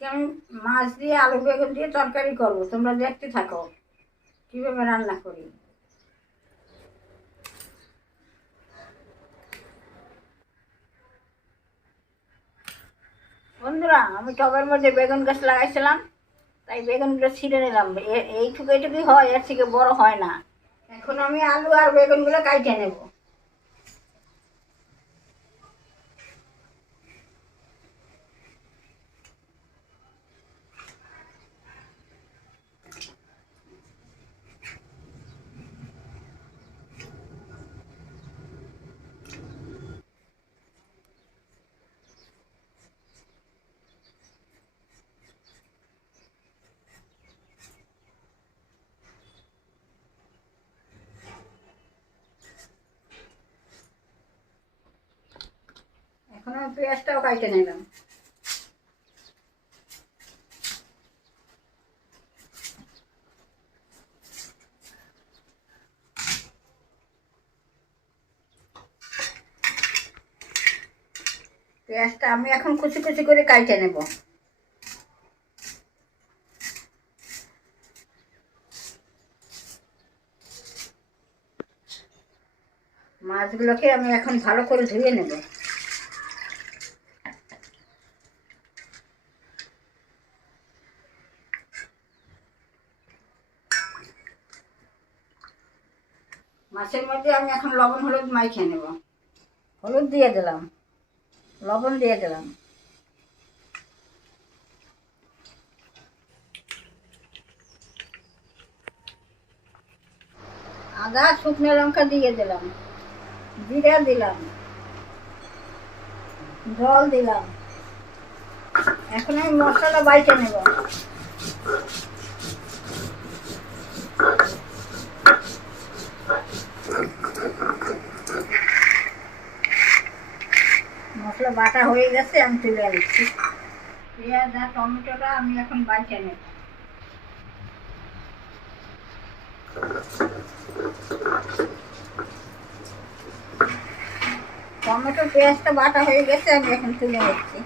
আজকে আমি মাছ দিয়ে আলু বেগুন দিয়ে তরকারি করবো, তোমরা দেখতে থাকো কীভাবে রান্না করি। বন্ধুরা, আমি টবের মধ্যে বেগুন গাছ লাগাইছিলাম, তাই বেগুনগুলো ছিঁড়ে নিলাম। এইটুকু এইটুকুই হয়, এর থেকে বড় হয় না। এখন আমি আলু আর বেগুনগুলো কাইটে নেব। এখন আমি পেঁয়াজটাও কাইটে নিলাম। পেঁয়াজটা আমি এখন কুচি কুচি করে কাইটে নেব। মাছগুলোকে আমি এখন ভালো করে ধুয়ে নেব। মাছের মধ্যে আমি এখন লবণ হলুদ মাখিয়ে নেব। হলুদ দিয়ে দিলাম, লবণ দিয়ে দিলাম, আদা শুকনো লঙ্কা দিয়ে দিলাম, জিরা দিলাম, জল দিলাম। এখন আমি মশলাটা বাইটে নেব। মশলা বাটা হয়ে গেছে, আমি তুলে দিচ্ছি। পেঁয়াজ আর টমেটোটা আমি এখন বাইটে নেব। টমেটো পেঁয়াজটা বাটা হয়ে গেছে, আমি এখন তুলে নিচ্ছি।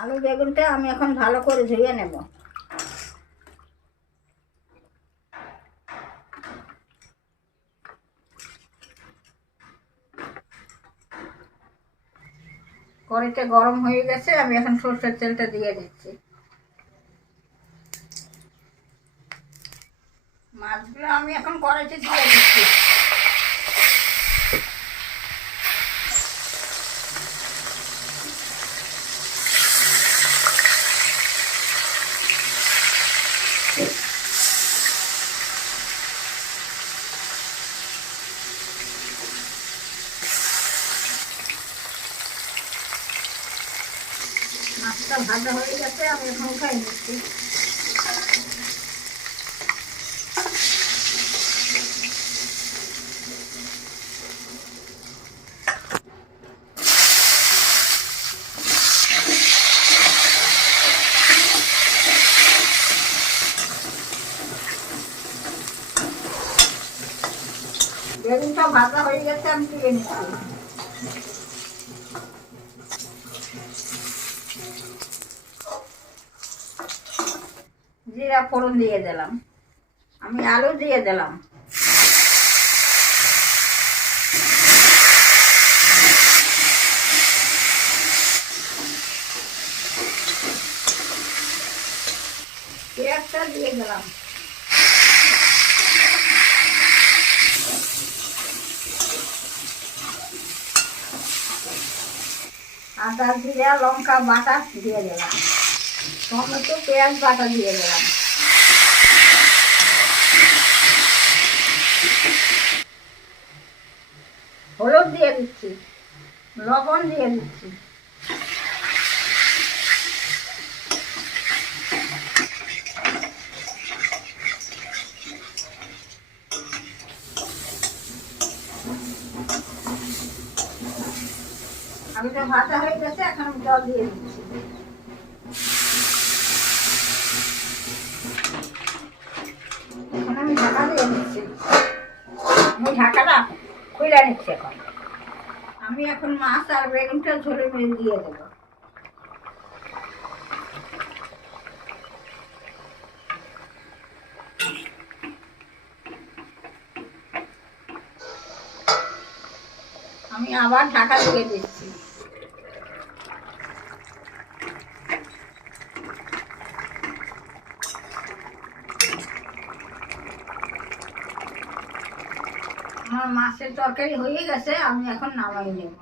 আলু বেগুনটা আমি এখন ভালো করে ধুয়ে নেব। কড়াইটা গরম হয়ে গেছে, আমি এখন সরষের তেলটা দিয়ে দিচ্ছি। মাছগুলো আমি এখন কড়াইতে দিয়ে দিচ্ছি। মাছটা ভাজা হয়ে গেছে, আমি এখন উঠাই নিচ্ছি। বেগুনটা ভাজা হয়ে গেছে, আমি তুলে নিচ্ছি। জিরা ফোড়ন দিয়ে দিলাম, আমি আলু দিয়ে দিলাম, পেঁয়াজটা দিয়ে দিলাম, আদা জিরা লঙ্কা বাটা দিয়ে দিলাম, টমেটো পেঁয়াজ বাটা দিয়ে দিলাম, হলুদ দিয়ে দিচ্ছি, লবণ দিয়ে দিচ্ছি। আলুটা ভাজা হয়ে গেছে, এখন আমি জল দিয়ে দিচ্ছি। এখন আমি ঢাকা দিয়ে দিচ্ছি। আমি ঢাকাটা খুলে নিচ্ছি। এখন আমি মাছ আর বেগুনটা ঝোলে দিয়ে দেবো। আমি আবার ঢাকা দিয়ে দিচ্ছি। আমার মাছের তরকারি হয়ে গেছে, আমি এখন নামাই নেব।